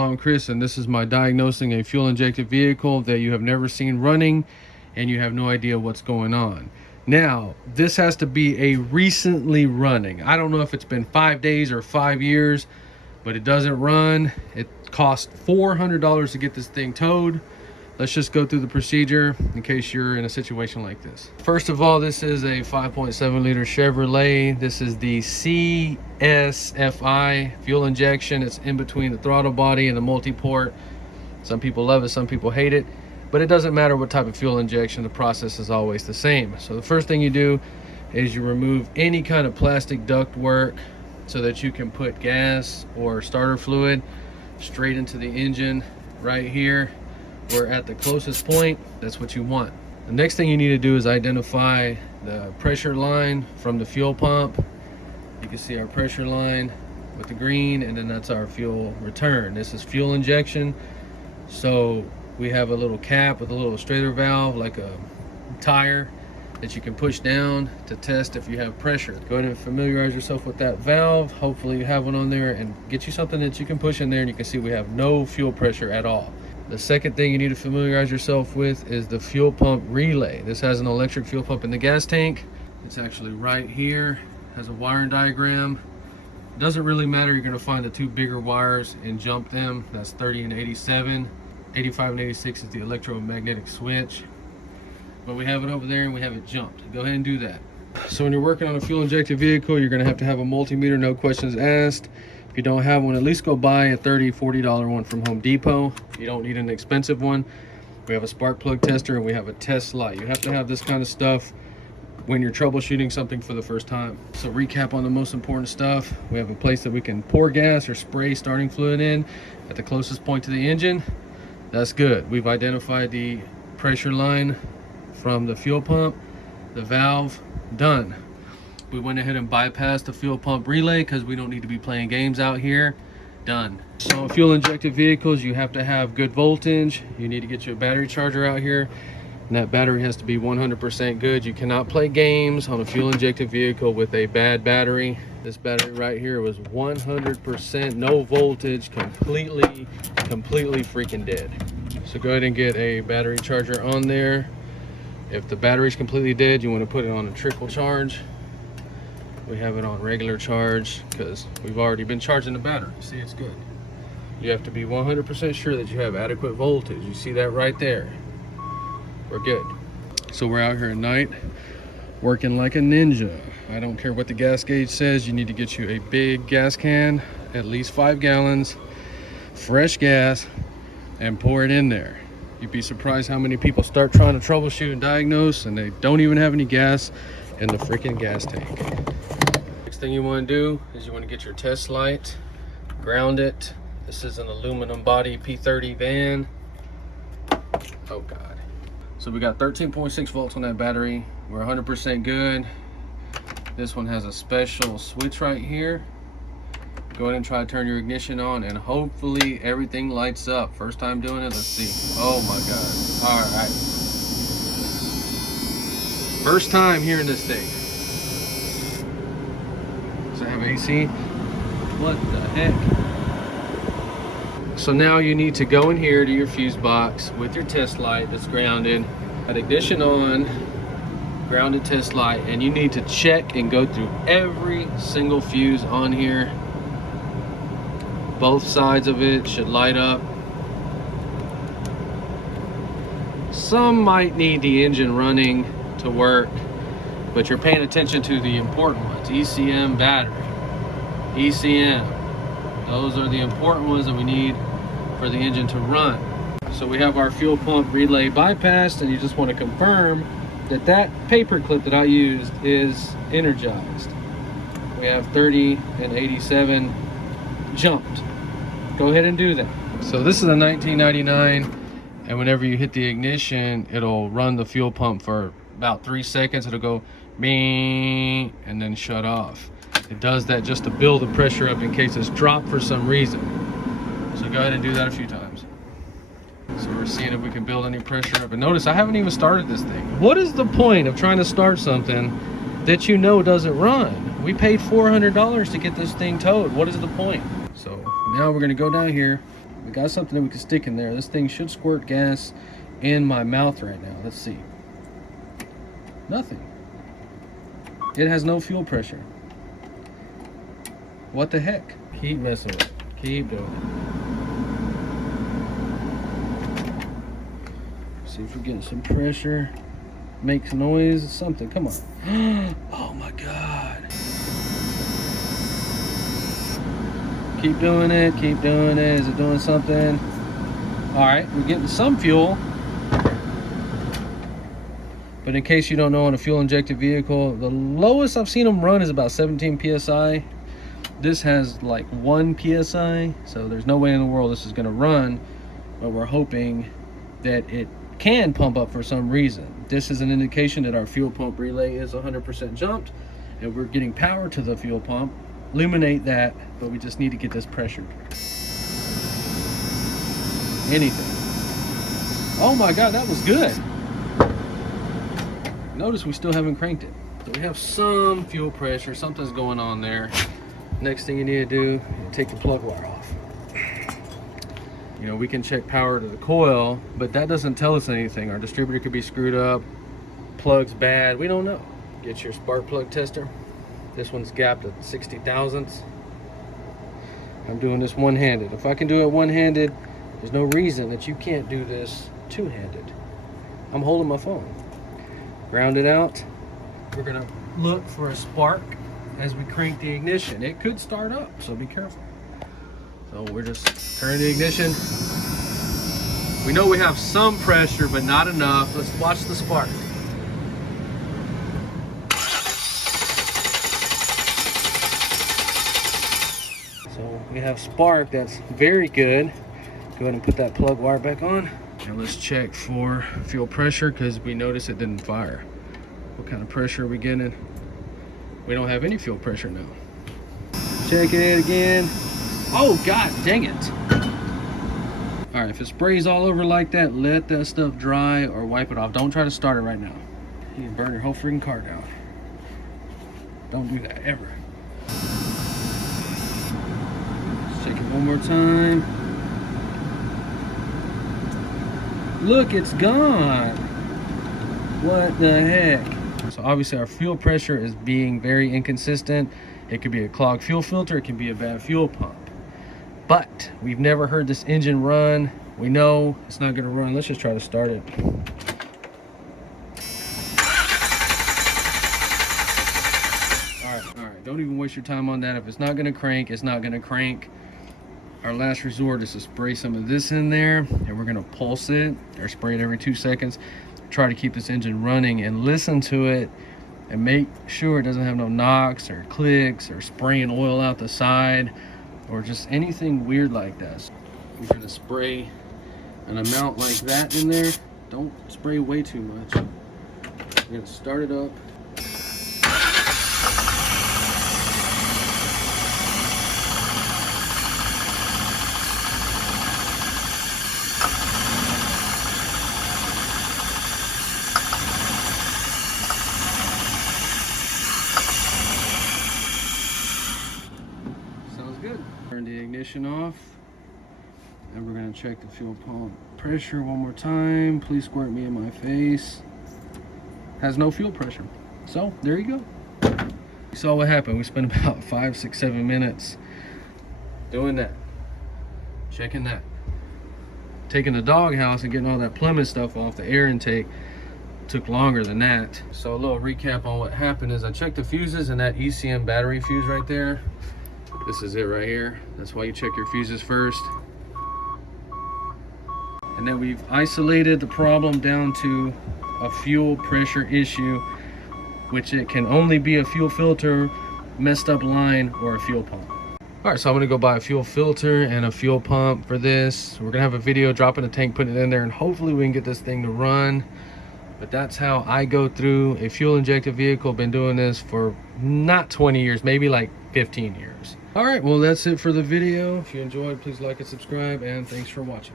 Hello, I'm Chris, and this is my diagnosing a fuel injected vehicle that you have never seen running and you have no idea what's going on. Now, this has to be a recently running. I don't know if it's been 5 days or 5 years, but it doesn't run. It costs $400 to get this thing towed. Let's just go through the procedure in case you're in a situation like this. First of all, this is a 5.7 liter Chevrolet. This is the CSFI fuel injection. It's in between the throttle body and the multi-port. Some people love it, some people hate it, but it doesn't matter what type of fuel injection, the process is always the same. So the first thing you do is you remove any kind of plastic duct work so that you can put gas or starter fluid straight into the engine right here. We're at the closest point. That's what you want. The next thing you need to do is identify the pressure line from the fuel pump. You can see our pressure line with the green, and then that's our fuel return. This is fuel injection. So we have a little cap with a little straighter valve, like a tire, that you can push down to test if you have pressure. Go ahead and familiarize yourself with that valve. Hopefully you have one on there, and get you something that you can push in there, and you can see we have no fuel pressure at all. The second thing you need to familiarize yourself with is the fuel pump relay. This has an electric fuel pump in the gas tank. It's actually right here, has a wiring diagram. Doesn't really matter, you're gonna find the two bigger wires and jump them. That's 30 and 87. 85 and 86 is the electromagnetic switch. But we have it over there and we have it jumped. Go ahead and do that. So when you're working on a fuel injected vehicle, you're gonna have to have a multimeter, no questions asked. If you don't have one, at least go buy a $30, $40 one from Home Depot. You don't need an expensive one. We have a spark plug tester and we have a test light. You have to have this kind of stuff when you're troubleshooting something for the first time. So recap on the most important stuff. We have a place that we can pour gas or spray starting fluid in at the closest point to the engine. That's good. We've identified the pressure line from the fuel pump, the valve, done. We went ahead and bypassed the fuel pump relay because we don't need to be playing games out here. Done. So fuel injected vehicles, you have to have good voltage. You need to get you a battery charger out here, and that battery has to be 100% good. You cannot play games on a fuel injected vehicle with a bad battery. This battery right here was 100% no voltage, completely freaking dead. So go ahead and get a battery charger on there. If the battery's completely dead, you want to put it on a trickle charge. We have it on regular charge because we've already been charging the battery. See, it's good. You have to be 100% sure that you have adequate voltage. You see that right there. We're good. So we're out here at night working like a ninja. I don't care what the gas gauge says. You need to get you a big gas can, at least 5 gallons, fresh gas, and pour it in there. You'd be surprised how many people start trying to troubleshoot and diagnose and they don't even have any gas in the freaking gas tank. Next thing you want to do is you want to get your test light, ground it. This is an aluminum body P30 van. Oh God. So we got 13.6 volts on that battery. We're 100% good. This one has a special switch right here. Go ahead and try to turn your ignition on and hopefully everything lights up. First time doing it, let's see. Oh my God. All right. First time hearing this thing. Does it have AC? What the heck? So now you need to go in here to your fuse box with your test light that's grounded. Got ignition on, grounded test light, and you need to check and go through every single fuse on here. Both sides of it should light up. Some might need the engine running to work, but you're paying attention to the important ones. ECM battery, ECM. Those are the important ones that we need for the engine to run. So we have our fuel pump relay bypassed, and you just want to confirm that that paper clip that I used is energized. We have 30 and 87 jumped. Go ahead and do that. So this is a 1999, and whenever you hit the ignition, it'll run the fuel pump for about 3 seconds. It'll go bing and then shut off. It does that just to build the pressure up in case it's dropped for some reason. So go ahead and do that a few times. So we're seeing if we can build any pressure up. And notice I haven't even started this thing. What is the point of trying to start something that you know doesn't run? We paid $400 to get this thing towed. What is the point? So now we're gonna go down here. We got something that we can stick in there. This thing should squirt gas in my mouth right now. Let's see. Nothing. It has no fuel pressure. What the heck? Keep messing with it. Keep doing it. See if we're getting some pressure. Makes noise, something. Come on. Oh my God. Keep doing it. Keep doing it. Is it doing something? All right, we're getting some fuel. But in case you don't know, on a fuel injected vehicle, the lowest I've seen them run is about 17 psi. This has like 1 psi, so there's no way in the world this is going to run, but we're hoping that it can pump up for some reason. This is an indication that our fuel pump relay is 100% jumped, and we're getting power to the fuel pump. Illuminate that, but we just need to get this pressure. Anything. Oh my God, that was good. Notice we still haven't cranked it. So we have some fuel pressure, something's going on there. Next thing you need to do is take the plug wire off. You know, we can check power to the coil, but that doesn't tell us anything. Our distributor could be screwed up, plug's bad, we don't know. Get your spark plug tester. This one's gapped at 60 thousandths. I'm doing this one-handed. If I can do it one-handed, there's no reason that you can't do this two-handed. I'm holding my phone. Ground it out. We're gonna look for a spark as we crank the ignition. It could start up, so be careful. So we're just turning the ignition. We know we have some pressure, but not enough. Let's watch the spark. So we have spark, that's very good. Go ahead and put that plug wire back on. And let's check for fuel pressure, because we noticed it didn't fire. What kind of pressure are we getting? We don't have any fuel pressure now. Check it again. Oh God, dang it. All right, if it sprays all over like that, let that stuff dry or wipe it off. Don't try to start it right now. You can burn your whole freaking car down. Don't do that ever. Let's check it one more time. Look, it's gone. What the heck? So obviously our fuel pressure is being very inconsistent. It could be a clogged fuel filter, it can be a bad fuel pump. But we've never heard this engine run. We know it's not gonna run. Let's just try to start it. All right, don't even waste your time on that. If it's not gonna crank, it's not gonna crank. Our last resort is to spray some of this in there, and we're gonna pulse it or spray it every 2 seconds. Try to keep this engine running and listen to it and make sure it doesn't have no knocks or clicks or spraying oil out the side or just anything weird like that. So we're gonna spray an amount like that in there. Don't spray way too much. We're gonna start it up. Turn the ignition off, and we're going to check the fuel pump pressure one more time. Please squirt me in my face. Has no fuel pressure. So there you go. You saw what happened. We spent about 5, 6, 7 minutes doing that, checking that, taking the doghouse and getting all that plumbing stuff off the air intake. Took longer than that. So a little recap on what happened is I checked the fuses, and that ECM battery fuse right there, this is it right here. That's why you check your fuses first. And then we've isolated the problem down to a fuel pressure issue, which it can only be a fuel filter, messed up line, or a fuel pump. All right, so I'm gonna go buy a fuel filter and a fuel pump for this. We're gonna have a video dropping the tank, putting it in there, and hopefully we can get this thing to run. But that's how I go through a fuel injected vehicle. Been doing this for not 20 years, maybe like 15 years. All right, well, that's it for the video. If you enjoyed, please like and subscribe, and thanks for watching.